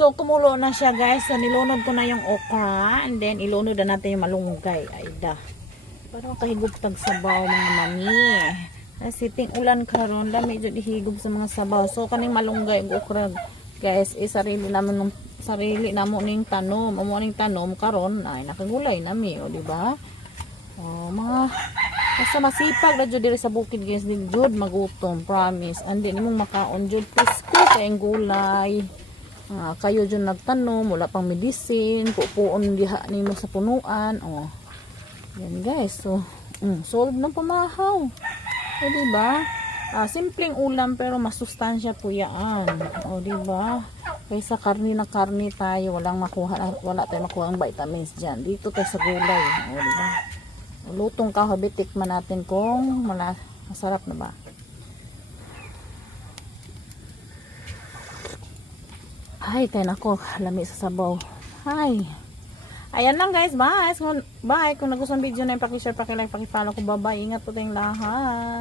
So, kumulo na siya guys. So, nilunod ko na yung okra. And then, ilunod na natin yung malunggay. Ay da. Parang kahiguptag sabaw mga mami. Siting ulan karon dami jud ihigop sa mga sabaw. So, kaning malunggay ug okra guys, sarili namo ning tanom. Amo ning tanom karon ay nakagulay nami, o di ba? Oh, mga basta masipag na jud diri sa bukid guys, din jud magutom, promise. Andi nimong makaon jud pisko kayong gulay. Kayo dyan nagtanom, wala pang medicine, pupuon diha nimo sa punuan. Oh. Yan guys. So, solve ng pamahaw. O diba? Simpleng ulam pero masustansya po yan. O diba? Kaysa karni na karni tayo, wala tayong makuha ang vitamins dyan. Dito tayo sa gulay. O diba? Lutong kahoy, tikman natin kung masarap na ba. Ay, tayo nako, lami sa sabaw. Ay. Ayan lang guys, bye. Bye. Kung nagustuhan video na yung paki-share, paki-like, paki-follow ko, bye-bye. Ingat po tayong lahat.